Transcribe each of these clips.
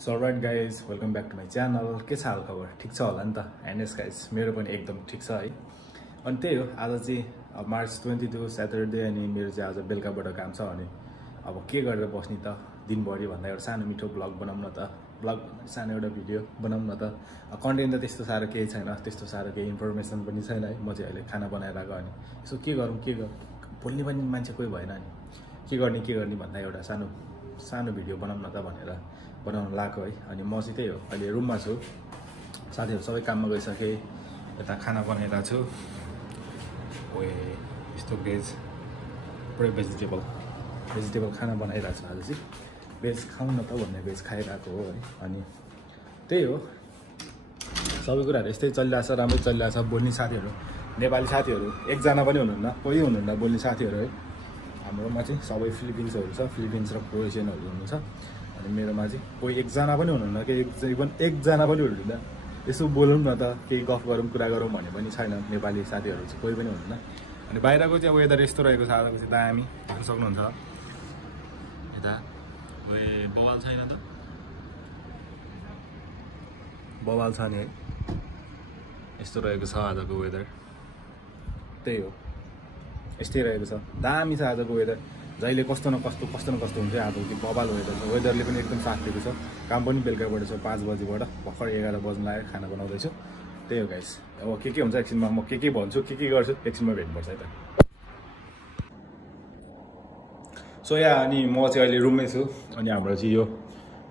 So alright guys, welcome back to my channel. के छ हाल खबर? ठीक छ होला नि त? And yes guys, मेरो पनि एकदम ठीक छ है। अनि त्यही हो, आज चाहिँ मार्च 22 सैटरडे अनि मेरो चाहिँ आज बेलुकाबाट काम छ अनि अब के गरेर बस्ने त दिनभरि भन्दा एउटा सानो मिठो ब्लग बनाउँ न त। ब्लग सानो एउटा भिडियो बनाउँ न त। कन्टेन्ट त त्यस्तो साह्रो केही छैन, त्यस्तो साह्रो केही इन्फर्मेसन पनि छैन है। म चाहिँ अहिले खाना बनाइरहेको अनि सो के गरौँ बोल्ने पनि मान्छे कोही भएन नि। के गर्ने भन्दा एउटा सानो भिडियो बनाउँ न त भनेर बनाउन लाग्यो है। अनि म चाहिँ त्यही हो, अहिले रुममा छु, साथीहरू सबै काममा गइसके, यता खाना बनाइरहेको छु। ओए यस्तो पुरै भेजिटेबल खाना बनाइरहेको छु। आज चाहिँ भेज खाउँ न त भन्ने भेज खाइरहेको हो है। अनि त्यही हो, सबै कुराहरू यस्तै चलिरहेको छ, राम्रै चलिरहेको छ। बोल्ने साथीहरू, नेपाली साथीहरू एकजना पनि हुनुहुन्न, कोही हुनुहुन्न बोल्ने साथीहरू है। हाम्रोमा चाहिँ सबै फिलिपिन्सहरू छ, फिलिपिन्स र क्रोएसियनहरू हुनुहुन्छ। अनि मेरोमा चाहिँ कोही एकजना पनि हुनुहुन्न, एकजना पनि हुनुहुन्न। यसो बोलौँ न त, केही गफ गरौँ, कुरा गरौँ भने पनि छैन। नेपाली साथीहरू चाहिँ कोही पनि हुनुहुन्न। अनि बाहिरको चाहिँ वेदर यस्तो रहेको छ आजको चाहिँ दामी, हेर्न सक्नुहुन्छ। यता बवाल छैन त, बवाल छ नि है। यस्तो रहेको छ आजको वेदर, त्यही हो, यस्तै रहेको छ। दामी छ आजको वेदर। जहिले कस्तो न कस्तो हुन्छ आजको चाहिँ बवाल वेदर छ। वेदरले पनि एकदम साथ दिएको छ। काम पनि बेलुकाबाट छ, 5 बजीबाट भर्खर 11 बज्न लाग्यो, खाना बनाउँदैछु। त्यही हो गाइस। अब के हुन्छ एकछिनमा म के भन्छु, के गर्छु एकछिनमा भेट्नुपर्छ है त। सो अनि म चाहिँ अहिले रुममै छु। अनि हाम्रो चाहिँ यो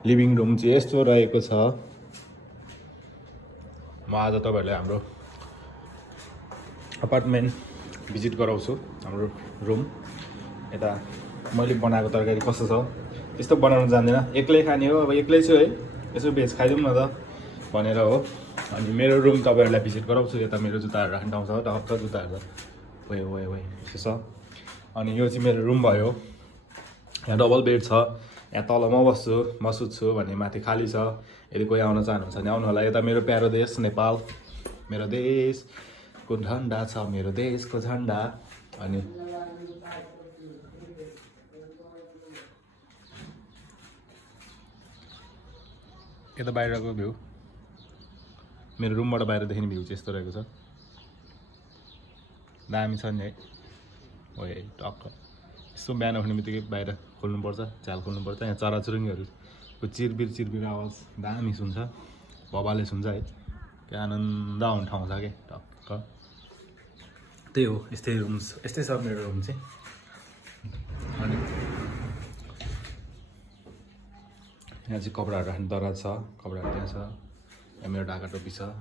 लिभिङ रुम चाहिँ यस्तो रहेको छ। म आज तपाईँहरूलाई हाम्रो अपार्टमेन्ट भिजिट गराउँछु, हाम्रो रुम। यता मैले बनाएको तरकारी कस्तो छ, त्यस्तो बनाउनु जान्दैन, एक्लै खाने हो। अब एक्लै छु है, यसो भेज खाइदिउँ न त भनेर हो। अनि मेरो रुम तपाईँहरूलाई भिजिट गराउँछु। यता मेरो जुत्ताहरू राख्ने ठाउँ छ, टक्क जुत्ताहरू ओए छ। अनि यो चाहिँ मेरो रुम भयो। यहाँ डबल बेड छ। यहाँ तल म सुत्छु भने माथि खाली छ। यदि कोही आउन चाहनुहुन्छ भने आउनु होला। यता मेरो प्यारो देश नेपाल, मेरो देशको झन्डा छ, मेरो देशको झन्डा। अनि यता बाहिरको भ्यू, मेरो रुमबाट बाहिर देख्ने भ्यू चाहिँ यस्तो रहेको छ। दामी छ नि है। ओए टक्क यस्तो बिहान उठ्ने बित्तिकै बाहिर खोल्नुपर्छ, झ्याल खोल्नुपर्छ। यहाँ चराचुरुङ्गीहरूको चिरबिर आवाज दामी सुन्छ, बबाले सुन्छ है। क्या आनन्द आउने ठाउँ छ कि टक्क। त्यही हो, यस्तै छ मेरो रुम चाहिँ। अनि यहाँ चाहिँ कपडाहरू राख्ने दराज छ, कपडाहरू त्यहाँ छ। यहाँ मेरो ढाका टोपी छ।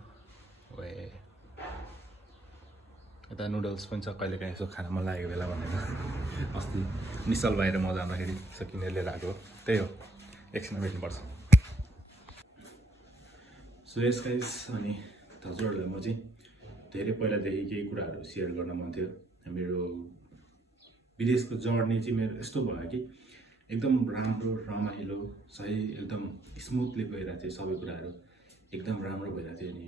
ओए यता नुडल्स पनि छ, कहिलेकाहीँ यसो खान मन लागेको बेला भनेर अस्ति निश्चल बाहिर म जाँदाखेरि यसो किनेर लिएर आएको। त्यही हो, एकछिन भेट्नुपर्छ। सो यस गाइस, अनि हजुरहरूलाई म चाहिँ धेरै पहिलादेखि केही कुराहरू सेयर गर्न मन थियो। मेरो विदेशको जर्नी चाहिँ मेरो यस्तो भयो कि एकदम राम्रो, रमाइलो, सही, एकदम स्मुथली भइरहेको थियो। सबै कुराहरू एकदम राम्रो भइरहेको थियो। अनि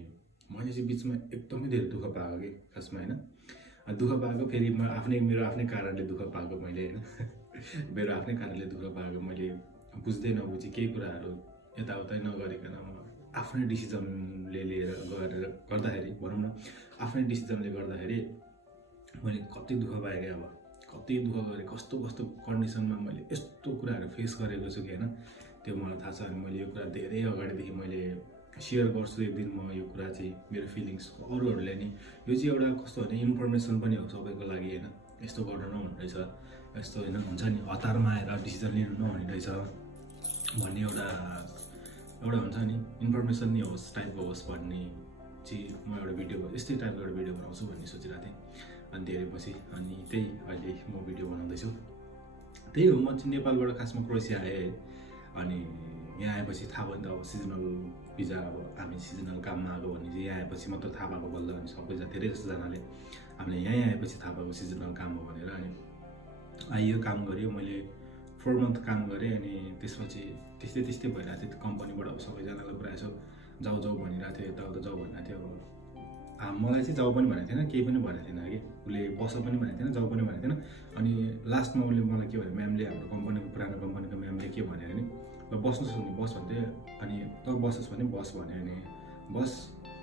मैले चाहिँ बिचमा एकदमै धेरै दुःख पाएको कि खासमा होइन। दुःख पाएको फेरि मेरो आफ्नै कारणले दुःख पाएको मैले होइन। मेरो आफ्नै कारणले दुःख पाएको, मैले बुझ्दै नबुझी केही कुराहरू यताउता नगरिकन म आफ्नै डिसिजनले गर्दाखेरि भनौँ न, आफ्नै डिसिजनले गर्दाखेरि मैले कति दुःख पाएँ कि। अब कति दुःख गरेँ, कस्तो कन्डिसनमा मैले यस्तो कुराहरू फेस गरेको छु कि होइन, त्यो मलाई थाहा छ। अनि मैले यो कुरा धेरै अगाडिदेखि मैले सेयर गर्छु। एक दिन म यो कुरा चाहिँ मेरो फिलिङ्स अरूहरूलाई नि, यो चाहिँ एउटा कस्तो भने इन्फर्मेसन पनि हो सबैको लागि होइन। यस्तो गर्नु नहुने रहेछ, यस्तो होइन, हुन्छ नि हतारमा आएर डिसिजन लिनु नहुने रहेछ भन्ने एउटा हुन्छ नि, इन्फर्मेसन नै होस्, टाइपको होस् भन्ने चाहिँ म एउटा भिडियो, यस्तै टाइपको एउटा भिडियो बनाउँछु भन्ने सोचिरहेको थिएँ। अनि धेरै पछि अनि त्यही अहिले म भिडियो बनाउँदैछु। त्यही हो, म चाहिँ नेपालबाट खासमा क्रोएसिया आएँ है। अनि यहाँ आएपछि थाहा भयो नि त, अब सिजनल भिजा, अब हामी सिजनल काममा आएको भन्ने चाहिँ यहाँ आएपछि मात्र थाहा भएको बल्ल। अनि सबैजना धेरै जस्तोजनाले हामीले यहीँ आएपछि थाहा भएको सिजनल काम हो भनेर। अनि आइयो, काम गऱ्यो, मैले 4 मन्थ काम गरेँ। अनि त्यसपछि त्यस्तै भइरहेको थियो कम्पनीबाट। अब सबैजनालाई प्रायः जसो जाऊ भनिरहेको थियो, यताउता जाऊ भनिरहेको थियो। अब मलाई चाहिँ जाऊ पनि भनेको थिएन, केही पनि भनेको थिएन कि, उसले बस पनि भनेको थिएन, जाऊ पनि भनेको थिएन। अनि लास्टमा उसले मलाई के भन्यो, म्यामले, हाम्रो कम्पनीको पुरानो कम्पनीको म्यामले के भन्यो भने बस्नुहोस् भने बस भन्थ्यो अनि तँ बस्नुहोस् भने बस भन्यो अनि बस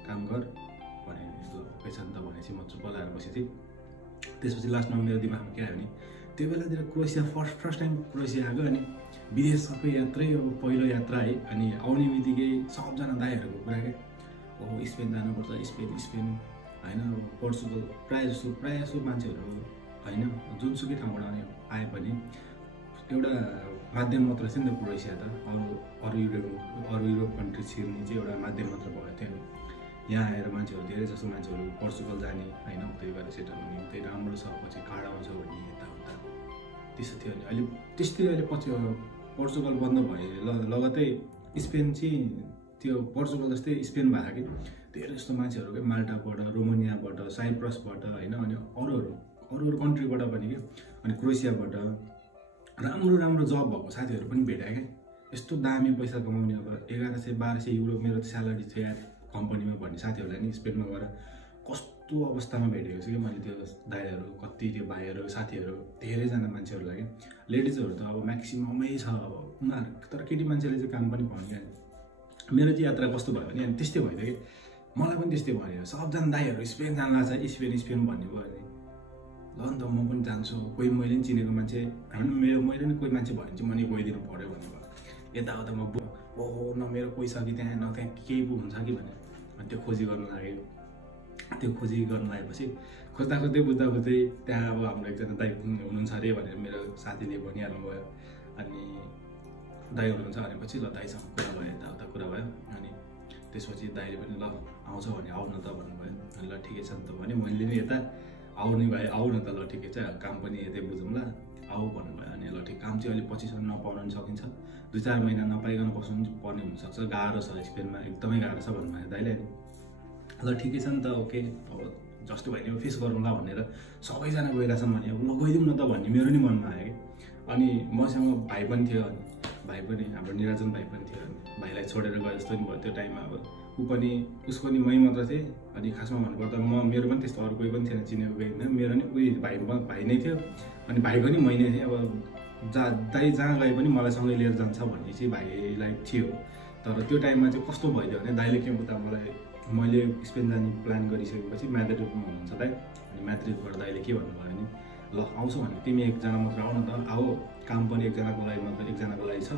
काम गर भने ल पैसा त भनेपछि म चुप्प लगाएर बसेको थिएँ। त्यसपछि लास्टमा मेरो दिमागमा के आयो भने त्यो बेलातिर क्रोएसिया फर्स्ट टाइम क्रोएसिया आएको अनि विदेश सबै यात्रै अब पहिलो यात्रा है अनि आउने बित्तिकै सबजना दाइहरूको कुरा क्या स्पेन जानुपर्छ स्पेन होइन पोर्चुगल प्रायः जसो मान्छेहरू होइन जुनसुकै ठाउँबाट आए पनि एउटा माध्यम मात्र थियो नि त क्रोएसिया त अरू युरोप कन्ट्री छिर्ने चाहिँ एउटा माध्यम मात्र भएको थियो। यहाँ आएर मान्छेहरू धेरै जसो मान्छेहरू पोर्चुगल जाने होइन उतै गएर सेटल हुने उतै राम्रो छ पछि काँडा आउँछ भन्ने यताउता त्यस्तो थियो। अनि अहिले त्यस्तै अहिले पछि पोर्चुगल बन्द भए लगतै स्पेन चाहिँ त्यो पोर्चुगल जस्तै स्पेन भएको कि धेरै जस्तो मान्छेहरू क्या माल्टाबाट रोमानियाबाट साइप्रसबाट होइन अनि अरू कन्ट्रीबाट पनि क्या अनि क्रोएसियाबाट राम्रो जब भएको साथीहरू पनि भेटायो क्या। यस्तो दामी पैसा कमाउने अब 1100-1200 युरो मेरो स्यालेरी थियो यार कम्पनीमा भन्ने साथीहरूलाई नि स्पेनमा गएर कस्तो अवस्थामा भेटेको छु कि मैले त्यो दाइहरू कति त्यो भाइहरू साथीहरू धेरैजना मान्छेहरूलाई क्या। लेडिजहरू त अब म्याक्सिममै छ अब उनीहरू तर केटी मान्छेले चाहिँ काम पनि पाउने क्या। मेरो चाहिँ यात्रा कस्तो भयो भने अनि त्यस्तै भइदियो कि मलाई पनि त्यस्तै भयो सबजना दाइहरू स्पेन जान लाग्छ स्पेन भन्ने भयो अनि ल नि त म पनि जान्छु कोही मैले पनि चिनेको मान्छे होइन मैले नि कोही मान्छे भयो भने चाहिँ म नि गइदिनु पऱ्यो भन्ने भयो। यताउता म न मेरो कोही छ कि त्यहाँ न त्यहाँ केही पो हुन्छ कि भने अनि त्यो खोजी गर्न लाग्यो। त्यो खोजी गर्न लागेपछि खोज्दै बुझ्दै त्यहाँ अब हाम्रो एकजना दाइ हुनुहुन्छ अरे भनेर मेरो साथीले भनिहाल्नु भयो। अनि दाइ हुनुहुन्छ भनेपछि ल दाइसँग कुरा भयो यताउता कुरा भयो अनि त्यसपछि दाइले पनि ल आउँछ भने आऊ न त भन्नुभयो। अनि ल ठिकै छ नि त भने मैले पनि यता आउने भए आऊ न त ल ठिकै छ काम पनि यतै बुझौँला आऊ भन्नुभयो। अनि ल ठिक काम चाहिँ अलिक पछिसम्म नपाउनु पनि सकिन्छ 2-4 महिना नपाइकन बस्नु पनि पर्ने हुनसक्छ गाह्रो छ स्पेनमा एकदमै गाह्रो छ भन्नुभयो दाइले। ल ठिकै छ नि त ओके अब जस्तो भयो नि फेस गरौँला भनेर सबैजना गइरहेछन् भने अब ल गइदिउँ न त भन्ने मेरो नि मनमा आयो कि। अनि मसँग भाइ पनि थियो अनि भाइ पनि हाम्रो निराजन भाइ पनि थियो अनि भाइलाई छोडेर गए जस्तो नि भयो त्यो टाइममा। अब ऊ पनि उसको नि मै मात्र थिएँ अनि खासमा भन्नुपर्दा मेरो पनि त्यस्तो अरू कोही पनि थिएन चिनेको कोही थिएन मेरो नि उही भाइ नै थियो अनि भाइको नि मै नै थिएँ। अब दाइ जहाँ गए पनि मलाई सँगै लिएर जान्छ भन्ने चाहिँ भाइलाई थियो। तर त्यो टाइममा चाहिँ कस्तो भइदियो भने दाइले के उता मैले स्पेन जाने प्लान गरिसकेपछि म्याड्रिडमा हुनुहुन्छ दाइ अनि म्याड्रिडबाट दाइले के भन्नुभयो भने ल आउँछौ भने तिमी एकजना मात्र आऊ न त आऊ काम पनि एकजनाको लागि मात्र एकजनाको लागि छ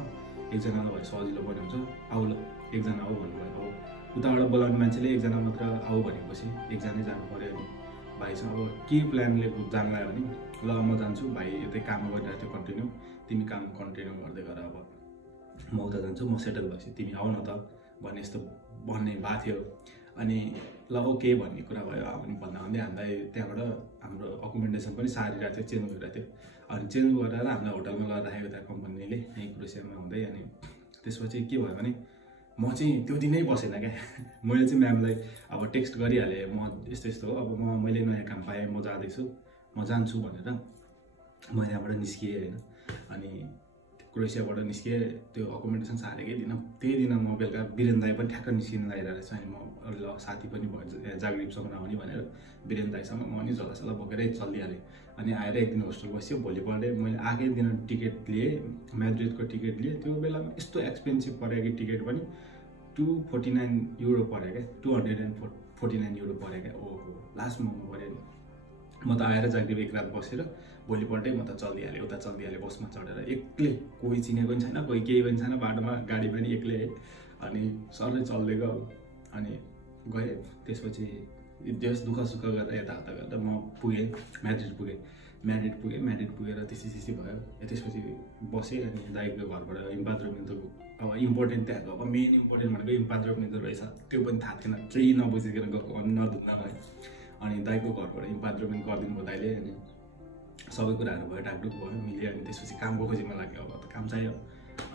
एकजनालाई भए सजिलो पनि हुन्छ आऊ ल एकजना आऊ भन्नुभयो। अब उताबाट बोलाउने मान्छेले एकजना मात्र आऊ भनेपछि एकजनै जानु पऱ्यो। अनि भाइसँग अब के प्लानले जानु लाग्यो भने ल म जान्छु भाइ यतै काम गरिरहेको थियो कन्टिन्यू तिमी काम कन्टिन्यू गर्दै गर अब म उता जान्छु म सेटल भएपछि तिमी आऊ न त भन्ने यस्तो भन्ने भएको थियो। अनि ल ओके भन्ने कुरा भयो अनि भन्दै हामीलाई त्यहाँबाट हाम्रो अकोमोडेसन पनि सारिरहेको थियो चेन्ज गरिरहेको थियो। अनि चेन्ज गरेर हामीलाई होटलमा लगेर राखेको त्यहाँ कम्पनीले यहीँ क्रोएसियामा हुँदै। अनि त्यसपछि के भयो भने म चाहिँ त्यो दिनै बसेन क्या मैले चाहिँ म्यामलाई अब टेक्स्ट गरिहालेँ म यस्तो हो अब मैले नयाँ काम पाएँ म जाँदैछु म जान्छु भनेर म यहाँबाट निस्किएँ होइन। अनि क्रोएसियाबाट निस्किएँ त्यो अकोमोडेसन सारेकै दिन त्यही दिन म बेलुका वीरेन दाइ पनि ठ्याक्क निस्किन लागिरहेको रहेछ। अनि म ल साथी पनि भयो जाग्रेबसम्म आउने भनेर वीरेन दाइसँग म नि झलासला बोकेरै चलिहालेँ। अनि आएर एक दिन होस्टेल बस्यो भोलिपल्ट मैले आएकै दिन टिकट लिएँ म्याड्रिडको टिकट लिएँ। त्यो बेलामा यस्तो एक्सपेन्सिभ पऱ्यो कि टिकट पनि 249 युरो पऱ्यो क्या 249 युरो पऱ्यो क्या ओहो लास्ट मोमेन्ट पऱ्यो नि। म त आएर जाग्रेब एक रात बसेर भोलिपल्टै म त चलिहालेँ उता चलिहालेँ बसमा चढेर एक्लै कोही चिनेको पनि छैन कोही केही पनि छैन बाटोमा गाडी पनि एक्लै अनि सबै चल्दै गयो। अनि गएँ त्यसपछि जस दुःख सुख गरेर यताउता गर्दा म पुगेँ म्याड्रिड पुगेर त्यस्तै भयो। त्यसपछि बसेँ अनि दाइको घरबाट इम्पाद्रोमेन्टो अब इम्पोर्टेन्ट त्यहाँको अब मेन इम्पोर्टेन्ट भनेको इम्पाद्रोमेन्टो रहेछ त्यो पनि थाहा थिएन केही नबुझिकन गएको अनि नधुन्न भयो। अनि दाइको घरबाट इम्पाद्रोमेन्ट गरिदिनु भयो दाइले अनि सबै कुराहरू भयो ढाकढुक भयो मिल्यो। अनि त्यसपछि कामको खोजीमा लाग्यो अब त काम चाहियो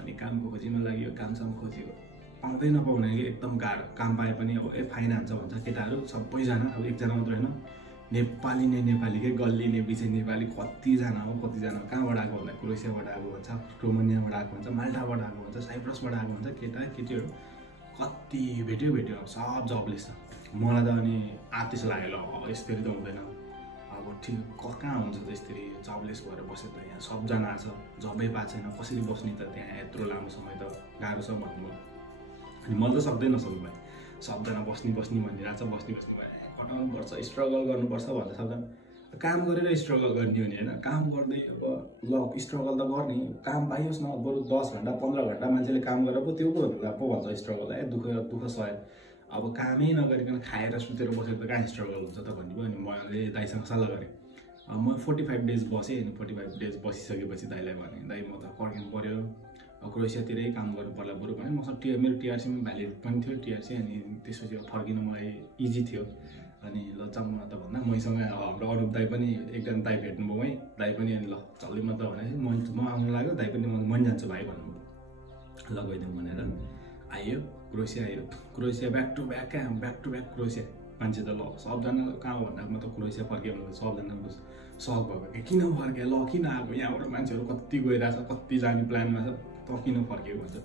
अनि कामको खोजीमा लाग्यो कामसाम खोज्यो पाउँदै नपाउने कि एकदम गाह्रो काम पाए पनि अब फाइन हान्छ भन्छ केटाहरू सबैजना अब एकजना मात्र होइन नेपाली नै नेपाली के गल्ली नेपी चाहिँ नेपाली कतिजना कहाँबाट आएको भन्दा क्रोएसियाबाट आएको भन्छ रोमानियाबाट आएको भन्छ माल्टाबाट आएको भन्छ साइप्रसबाट आएको भन्छ केटीहरू कति भेट्यो सब जबलेस छ। मलाई त अनि त्यसो लाग्यो ल यसरी त हुँदैन अब अब ठिक कहाँ हुन्छ त यसरी जबलेस भएर बसेर त यहाँ सबजना छ, जबै पाएको छैन, कसरी बस्ने त त्यहाँ यत्रो लामो समय त गाह्रो छ भन्नुभयो। अनि मैले त सक्दैन सक्नु भाइ, सबजना बस्ने भनिरहेको छ, बस्ने खटाउनुपर्छ, स्ट्रगल गर्नुपर्छ भन्छ सबजना। काम गरेर स्ट्रगल गर्ने हो नि होइन, काम गर्दै अब ल स्ट्रगल त गर्ने, काम पाइयोस् न, बरु 10 घन्टा 15 घन्टा मान्छेले काम गरेर पो त्यो पो भन्छ स्ट्रगल। दुःख सहे। अब कामै नगरिकन खाएर सुतेर बसेर त कहाँ स्ट्रगल हुन्छ त भन्ने भयो। अनि मैले दाइसँग सल्लाह गरेँ। म 45 डेज बसेँ। अनि 45 डेज बसिसकेपछि दाइलाई भने, दाइ म त फर्किनु पऱ्यो, क्रोएसियातिरै काम गर्नु पर्ला बरु भने। मसँग मेरो टिआरसीमा भ्यालिड पनि थियो टिआरसी। अनि त्यसपछि फर्किनु मलाई इजी थियो। अनि ल जाउँ त भन्दा मैसँग हाम्रो अरूप दाइ पनि एकजना दाइ भेट्नुभयो है, दाइ पनि अनि ल चल्दै म त भनेपछि म आउनु लाग्यो, दाइ पनि म जान्छु भाइ भन्नुभयो। ल गइदिउँ भनेर आयो, क्रोएसिया आयो। Croatia back to back Croatia. मान्छे त ल सबजना कहाँ हो भन्दा म त क्रोएसिया फर्केँ भनेर सबजना सक भएको, किन फर्के, ल किन आएको, यहाँबाट मान्छेहरू कति गइरहेछ, कति जाने प्लानमा छ, त किन फर्केको भन्छ।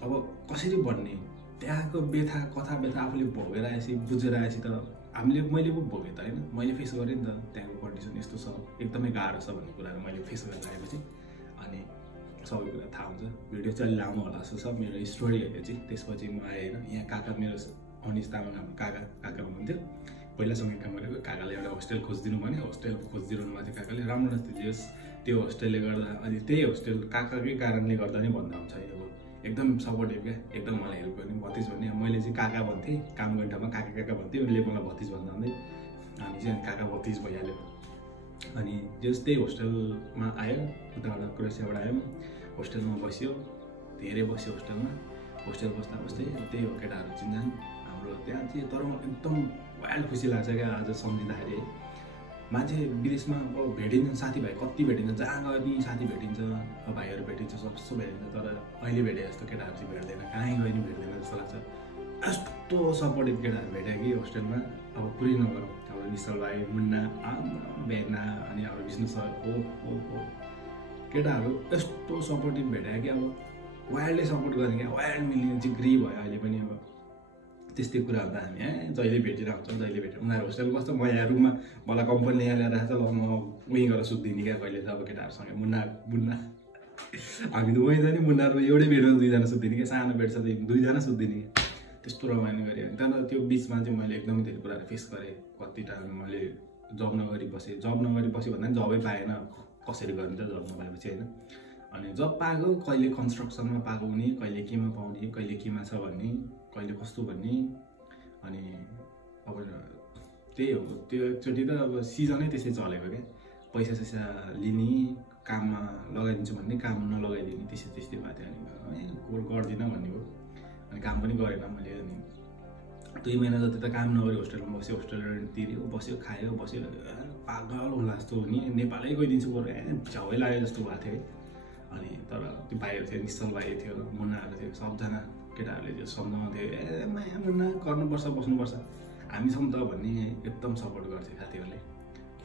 अब कसरी भन्ने, त्यहाँको कथा व्यथा आफूले भोगेर आएपछि बुझेर आएपछि त मैले पो भोगेँ त होइन, मैले फेस गरेँ नि त। त्यहाँको कन्डिसन यस्तो छ, एकदमै गाह्रो छ भन्ने कुराहरू मैले फेस गरेर आएपछि अनि सबै कुरा थाहा हुन्छ। भिडियो चाहिँ अलि लामो होला जस्तो छ मेरो स्टोरीहरू चाहिँ। त्यसपछि म आएँ होइन, यहाँ काका मेरो अनिस तामाङ हाम्रो काका हुनुहुन्थ्यो, पहिलासँगै काम गरेको। काकाले एउटा होस्टेल खोजिदिनु भने, होस्टेल खोजिदिनु भएको थियो काकाले, राम्रो नथियोस् त्यो होस्टेलले गर्दा। अनि त्यही होस्टेल काकाकै कारणले गर्दा नै भन्दा हुन्छ। अब एकदम सपोर्टिभ क्या, एकदम मलाई हेल्प गर्ने भतिज भन्ने। मैले चाहिँ काका भन्थेँ, काम गर्ने ठाउँमा काका भन्थेँ, उसले मलाई भतिज भन्दा अनि चाहिँ काका भतिज भइहाल्यो। अनि त्यही होस्टेलमा आयो, उताबाट क्रोएसियाबाट आयो, होस्टेलमा बस्यो, धेरै बस्यो होस्टेलमा। होस्टेल बस्दा बस्दै त्यही हो केटाहरू चिन्जान हाम्रो त्यहाँ चाहिँ। तर एकदम वाइल्ड खुसी लाग्छ क्या आज सम्झिँदाखेरि। मान्छे विदेशमा अब भेटिन्छ, साथीभाइ कति भेटिन्छ, जहाँ गए पनि साथी भेटिन्छ, भाइहरू भेटिन्छ, सब भेटिन्छ। तर अहिले भेटे जस्तो केटाहरू चाहिँ भेट्दैन, कहीँ गए पनि भेट्दैन जस्तो लाग्छ। यस्तो सपोर्टिभ केटाहरू भेट्यो कि होस्टेलमा, अब पुरै नगरौँ। हाम्रो निश्चल भाइ, मुन्ना, बेना, अनि हाम्रो विष्णु सर, हो केटाहरू यस्तो सपोर्टिभ भेट्यो कि अब वाइल्डले सपोर्ट गर्ने क्या, वाइल्ड मिल्ने जिग्री भयो अहिले पनि। अब त्यस्तै कुरा हुँदा हामी जहिले भेटिरहेको हुन्छौँ, जहिले भेट्यौँ। उनीहरू होस्टेल कस्तो, म यहाँ रुममा मलाई कम्पनीले यहाँ ल्याएर छ, ल म उहीँ गएर सुत्दिने क्या कहिले त अब केटाहरूसँग। मुन्ना हामी त उहीँ जाने, मुन्नाहरू एउटै बेडमा 2जना सुत्दिने क्या, सानो बेड छ 2जना सुत्दिने क्या, त्यस्तो रमाइलो गरेँ। त्यहाँदेखि त्यो बिचमा चाहिँ मैले एकदमै धेरै कुराहरू फेस गरेँ। कति टाइम मैले जब नगरी बसेँ भन्दा पनि जबै पाएन, कसरी गर्ने त जब नपाएपछि होइन। अनि जब पाएको कहिले कन्स्ट्रक्सनमा पाएको हुने, कहिले केमा पाउने, कहिले केमा छ भन्ने, कहिले कस्तो भन्ने। अनि अब त्यही हो, त्यो एकचोटि त अब सिजनै त्यसै चलेको क्या, पैसा लिने, काममा लगाइदिन्छु भन्ने, काम नलगाइदिने, त्यस्तै भएको थियो। अनि गर्दिनँ भन्ने हो। अनि काम पनि गरेन मैले। अनि 2 महिना जति त काम नगरी होस्टेलमा बस्यो, होस्टेल रेन्ट तिर्यो, बस्यो, खायो, बस्यो, पागल होला जस्तो नि, नेपालै गइदिन्छु बरु झ्याउै लाग्यो जस्तो भएको थियो। अनि तर त्यो भाइहरू थियो, निश्चल भाइ थियो, मुन्नाहरू थियो, सबजना केटाहरूले त्यो सम्झाउँथ्यो, माया मुन्ना गर्नुपर्छ, बस्नुपर्छ, हामी छौँ त भन्ने एकदम सपोर्ट गर्थ्यो साथीहरूले।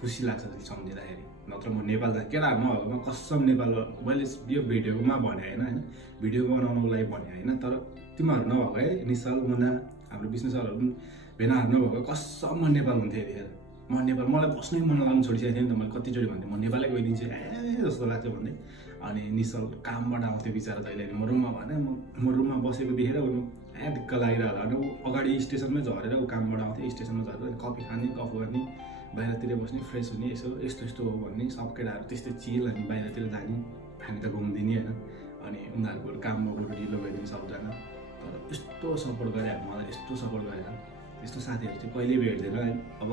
खुसी लाग्छ सम्झिँदाखेरि। नत्र म नेपाल केटाहरू नभएको म कसम नेपाल, मैले यो भिडियोमा भने होइन, भिडियो बनाउनुको लागि भने होइन, तर तिमीहरू नभएको है, निश्चल, मुन्ना, हाम्रो विष्णु सरहरू पनि, भेनाहरू नभएको कसम म नेपाल हुन्थेँ यतिखेर। म नेपाल, मलाई बस्नै मन लाग्नु छोडिसकेको थियो नि त। मैले कतिचोटि भन्थेँ म नेपालै गइदिन्छु जस्तो लाग्छ भन्दै। अनि निश्चल कामबाट आउँथ्यो बिचरा जहिले। म रुममा भने म रुममा बसेको देखेर उनी दिक्क लागिरहेको अनि ऊ अगाडि स्टेसनमै झरेर ऊ कामबाट आउँथ्यो, स्टेसनमा झरेर कफी खाने, गफ गर्ने, बाहिरतिर बस्ने, फ्रेस हुने, यस्तो हो भन्ने। सब केटाहरू त्यस्तै चिल। अनि बाहिरतिर जाने, हामी त घुम्दिने होइन। अनि उनीहरूको काममा उल्टो ढिलो गइदिने सबजना। तर यस्तो सपोर्ट गरे मलाई, यस्तो सपोर्ट गरेर यस्तो साथीहरू चाहिँ कहिले भेट्दैन है। अब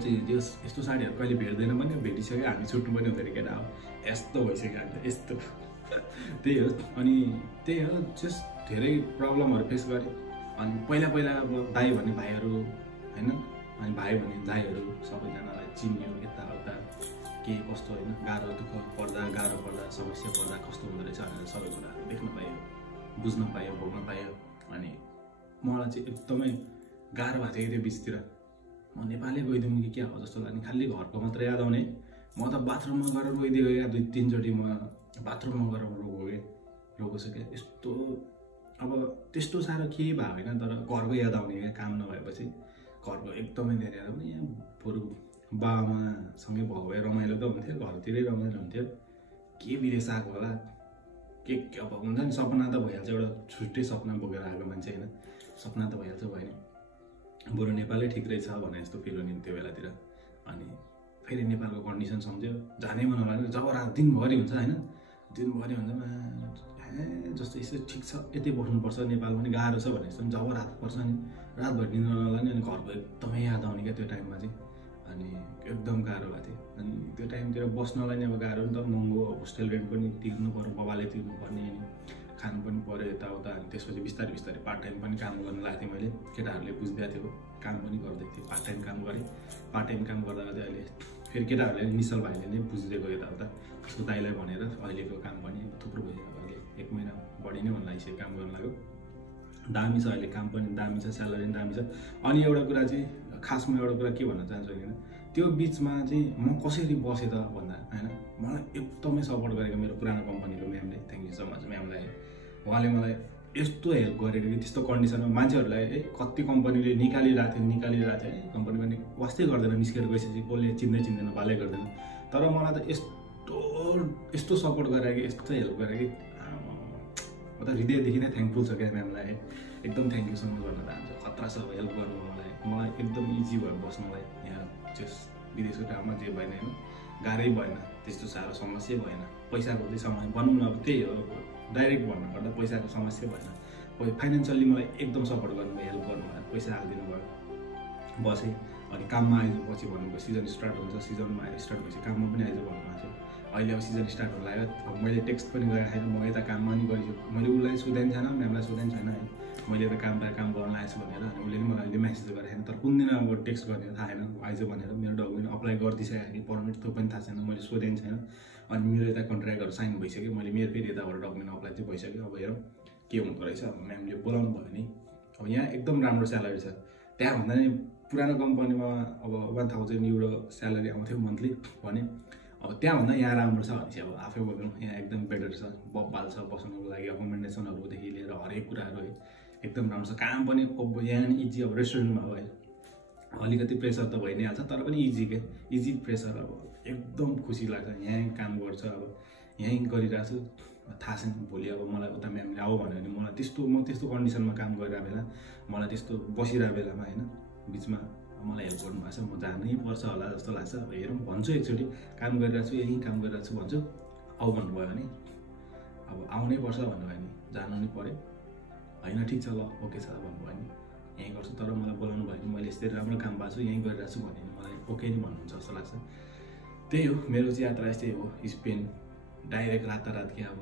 चाहिँ यस्तो साथीहरू कहिले भेट्दैन पनि, भेटिसक्यो हामी छुट्नु पनि हुँदैन केटा। अब यस्तो भइसक्यो हामी त, यस्तो त्यही हो। अनि त्यही हो, जस्ट धेरै प्रब्लमहरू फेस गरेँ। अनि पहिला अब दाइ भन्ने भाइहरू होइन, अनि भाइ भन्ने दाइहरू सबैजनालाई चिन्यो, यताउता के कस्तो होइन, दुःख पर्दा, गाह्रो पर्दा, समस्या पर्दा कस्तो हुँदो रहेछ भनेर सबै कुराहरू देख्न पायो, बुझ्न पायो, भोग्न पायो। अनि मलाई चाहिँ एकदमै गाह्रो भएको थियो त्यो बिचतिर। म नेपालै गइदिउँ कि क्या हो जस्तो लाग्ने, खालि घरको मात्रै याद आउने। म त बाथरुममा गएर रोइदिएको क्या, 2-3 चोटि म बाथरुममा गएर रोएको क्या। यस्तो अब त्यस्तो साह्रो केही भएको होइन, तर घरको याद आउने क्या काम नभएपछि। घरको एकदमै धेरै पनि यहाँ बरु बाबामासँगै भएको भए रमाइलो त हुन्थ्यो, घरतिरै रमाइलो हुन्थ्यो। के विदेश आएको होला, के अब हुन्छ नि, सपना त भइहाल्छ, एउटा छुट्टै सपना बोकेर आएको मान्छे होइन, सपना त भइहाल्छ, भएन। बरु नेपालै ठिक रहेछ भने जस्तो फिल हुने त्यो बेलातिर। अनि फेरि नेपालको कन्डिसन सम्झ्यो, जानै मन लाग्यो। जब रात दिनभरि हुन्छ होइन, दिनभरि हुन्छ जस्तो यसो ठिक छ, यतै बस्नुपर्छ, नेपाल पनि गाह्रो छ भने जस्तो। जब रात पर्छ नि, रातभरि निद्रा नलाग्ने, अनि घरको एकदमै याद आउने क्या त्यो टाइममा चाहिँ। अनि एकदम गाह्रो भएको थियो। अनि त्यो टाइमतिर बस्नलाई नै अब गाह्रो नि त, महँगो, होस्टेल रेन्ट पनि तिर्नु पऱ्यो, बाबाले तिर्नुपर्ने, अनि खानु पनि पऱ्यो यताउता। अनि त्यसपछि बिस्तारै बिस्तारै पार्ट टाइम पनि काम गर्न लागेको थिएँ मैले। केटाहरूले बुझिदिएको थियो, काम पनि गर्दै थिएँ, पार्ट टाइम काम गरेँ। पार्ट टाइम काम गर्दा गर्दै अहिले फेरि केटाहरूले निश्चल भाइले नै बुझिदिएको यताउता, उसको दाइलाई भनेर अहिलेको काम पनि थुप्रो भइसक्यो। अहिले 1 महिना बढी नै भन्दा यसरी काम गर्न लाग्यो। दामी छ अहिले, काम पनि दामी छ, स्यालेरी पनि दामी छ। अनि एउटा कुरा चाहिँ खासमा एउटा कुरा के भन्न चाहन्छु भने, त्यो बिचमा चाहिँ म कसरी बसेँ त भन्दा होइन, मलाई एकदमै सपोर्ट गरेको मेरो पुरानो कम्पनीको म्यामले, थ्याङ्क यू सो मच म्यामलाई। उहाँले मलाई यस्तो हेल्प गरेको कि त्यस्तो कन्डिसनमा मान्छेहरूलाई कति कम्पनीले निकालिरहेको थियो, कम्पनी पनि वास्तै गर्दैन, निस्केर गइसकेपछि कसले चिन्दैन, बालै गर्दैन। तर मलाई त यस्तो सपोर्ट गरे कि, यस्तो हेल्प गरे कि, म त हृदयदेखि नै थ्याङ्कफुल छ क्या म्यामलाई। एकदम थ्याङ्क यू सो मच भन्न चाहन्छु। खतरा छ हेल्प गर्नु मलाई एकदम इजी भयो बस्नलाई। यहाँ जस विदेशको ठाउँमा जे भएन होइन, गाह्रै भएन, त्यस्तो साह्रो समस्या भएन। पैसाको चाहिँ समस्या भनौँ न, अब त्यही हो, डाइरेक्ट भन्नुपर्दा पैसाको समस्या भएन। फाइनेन्सियली मलाई एकदम सपोर्ट गर्नुभयो, हेल्प गर्नुभयो, पैसा हालिदिनु भयो। बसेँ, अनि काममा आइज पछि भन्नुभयो सिजन स्टार्ट हुन्छ, सिजनमा स्टार्ट भएपछि काममा पनि आइज भन्नुभएको थियो। अहिले अब सिजन स्टार्ट हुन लाग्यो, अब मैले टेक्स्ट पनि गरेको छैन, म यता काममा पनि गरिसकेँ। मैले उसलाई सोधेको छैन, म्यामलाई सोधेको छैन है, मैले यता काम गर्न लागेको छु भनेर। अनि उसले पनि मलाई अहिले म्यासेज गरेको छैन, तर कुन दिन अब टेक्स्ट गर्ने थाहा छैन, आइज भनेर। मेरो डकुमेन्ट अप्लाई गरिदिइसकेको कि पर्मिट त्यो पनि थाहा छैन, मैले सोधेको छैन। अनि मेरो यता कन्ट्र्याक्टहरू साइन भइसक्यो, मैले मेरो फेरि यताबाट डकुमेन्ट अप्लाई चाहिँ भइसक्यो। अब हेरौँ के हुँदो रहेछ। अब म्यामले बोलाउनु भयो नि, अब यहाँ एकदम राम्रो स्यालेरी छ। त्यहाँभन्दा नि पुरानो कम्पनीमा अब 1000 euro स्यालेरी आउँथ्यो मन्थली भने, अब त्यहाँभन्दा यहाँ राम्रो छ भनेपछि अब आफै बोल्नु, यहाँ एकदम बेटर छ, बब्बाल छ, बस्नुको लागि अकोमोडेसनहरूदेखि लिएर हरेक कुराहरू एकदम राम्रो छ। काम पनि यहाँ नि इजी, अब रेस्टुरेन्टमा हो है, अलिकति प्रेसर त भइ नै हाल्छ, तर पनि इजी के, इजी प्रेसर। अब एकदम खुसी लाग्छ, यहीँ काम गर्छ, अब यहीँ गरिरहेको छु। थाहा छैन भोलि अब मलाई उता म्यामले आऊ भन्यो भने मलाई म त्यस्तो कन्डिसनमा काम गरिरहेको बेला, मलाई त्यस्तो बसिरहेको बेलामा होइन, बिचमा मलाई हेल्प गर्नुभएको छ, म जानै पर्छ होला जस्तो लाग्छ। अब हेरौँ, भन्छु एकचोटि काम गरिरहेको छु, यहीँ काम गरिरहेको छु भन्छु, आऊ भन्नुभयो भने अब आउनै पर्छ भन्नुभयो भने जानु नै पऱ्यो, होइन ठिक छ ल ओके छ भन्नुभयो भने यहीँ गर्छु। तर मलाई बोलाउनु भयो भने मैले यस्तै राम्रो काम भएको छु, यहीँ गरिरहेको छु भने मलाई ओके नै भन्नुहुन्छ जस्तो लाग्छ। त्यही हो मेरो चाहिँ यात्रा, यस्तै हो। स्पेन डाइरेक्ट रातारात के अब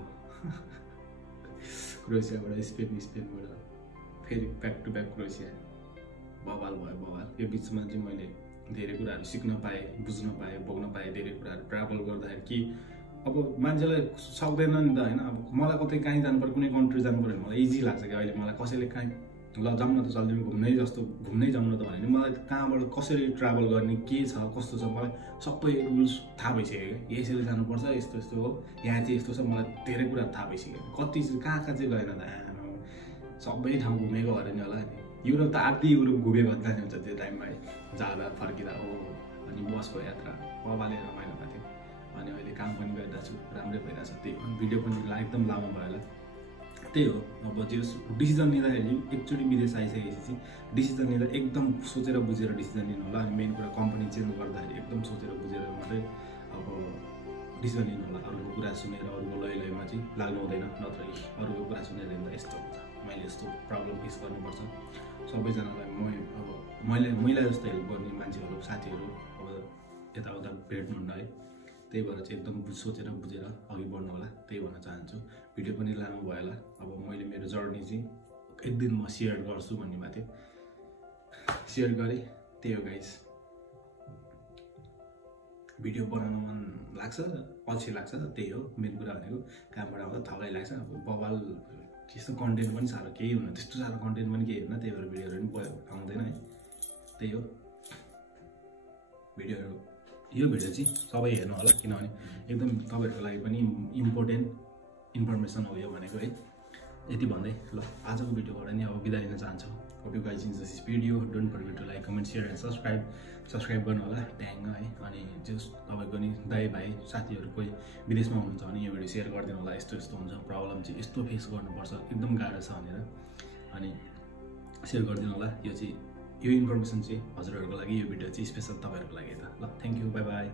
क्रोएसियाबाट स्पेनबाट फेरि ब्याक टु ब्याक क्रोएसिया, बवाल भयो बवाल। यो बिचमा चाहिँ मैले धेरै कुराहरू सिक्न पाएँ, बुझ्न पाएँ, भोग्न पाएँ धेरै कुराहरू ट्राभल गर्दाखेरि। कि अब मान्छेलाई सक्दैन नि त होइन, अब मलाई कतै कहीँ जानु पर्यो, कुनै कन्ट्री जानु पऱ्यो भने मलाई इजी लाग्छ कि अहिले मलाई कसैले कहीँ ल जाउँ न त चल्दिउँ घुम्नै जाउँ न त भने मलाई कहाँबाट कसरी ट्राभल गर्ने, के छ कस्तो छ, मलाई सबै रुल्स थाहा भइसक्यो क्या। यसरी जानुपर्छ, यस्तो यस्तो हो, यहाँ चाहिँ यस्तो छ, मलाई धेरै कुराहरू थाहा भइसक्यो। कति चाहिँ कहाँ चाहिँ गएन त, सबै ठाउँ घुमेको अरे नि होला। युरोप त आधी युरोप घुमेको भन्दा नि हुन्छ त्यो टाइममा है, जाँदा फर्किँदा हो। अनि बसको यात्रा बाबाले रमाइलो भएको थियो। अनि अहिले काम पनि गरिरहेको छु, राम्रै भइरहेको छ। त्यही भिडियो पनि एकदम लामो भयो होला। त्यही हो, अब जे डिसिजन लिँदाखेरि एकचोटि विदेश आइसकेपछि डिसिजन लिँदा एकदम सोचेर बुझेर डिसिजन लिनु होला। अनि मेन कुरा कम्पनी चेन्ज गर्दाखेरि एकदम सोचेर बुझेर मात्रै अब डिसिजन लिनु होला। अरूको कुरा सुनेर अरूको लयमा चाहिँ लाग्नु हुँदैन, नत्र अरूको कुरा सुनेर हिँड्दा यस्तो हुन्छ, मैले यस्तो प्रब्लम फेस गर्नुपर्छ। सबैजनालाई मैले जस्तो हेल्प गर्ने मान्छेहरू, साथीहरू अब यताउता भेट्नुहुन्न है। त्यही भएर चाहिँ एकदम सोचेर बुझेर अघि बढ्नु होला, त्यही भन्न चाहन्छु। भिडियो पनि लामो भयो होला। अब मैले मेरो जर्नी चाहिँ एक दिन म सेयर गर्छु भन्ने भएको थियो, सेयर गरेँ। त्यही हो गाइस, भिडियो बनाउन मन लाग्छ, पछि लाग्छ, त्यही हो मेन कुरा भनेको। कामबाट आउँदा थकाइ लाग्छ, अब बवाल त्यस्तो कन्टेन्ट पनि साह्रो केही हुन्न, त्यस्तो साह्रो कन्टेन्ट पनि केही हुन्न, त्यही भएर भिडियोहरू पनि आउँदैन है। त्यही हो भिडियोहरू, यो भिडियो चाहिँ सबै हेर्नु होला, किनभने एकदम तपाईँहरूको लागि पनि इम्पोर्टेन्ट इन्फर्मेसन हो यो भनेको है। यति भन्दै ल आजको भिडियोबाट नि अब बिदा लिन चाहन्छु। Hope you guys enjoy this video. Don't forget to like comment share and subscribe गर्नु होला ट्याङ है। अनि जस तपाईँको नि दाइ भाइ साथीहरू कोही विदेशमा हुनुहुन्छ भने यो भिडियो सेयर गरिदिनु होला। यस्तो यस्तो हुन्छ प्रब्लम चाहिँ यस्तो फेस गर्नुपर्छ एकदम गाह्रो छ भनेर अनि सेयर गरिदिनु होला। यो इन्फर्मेसन चाहिँ हजुरहरूको लागि यो भिडियो चाहिँ स्पेसल तपाईँहरूको लागि त ल थ्याङ्क यू बाई बाई।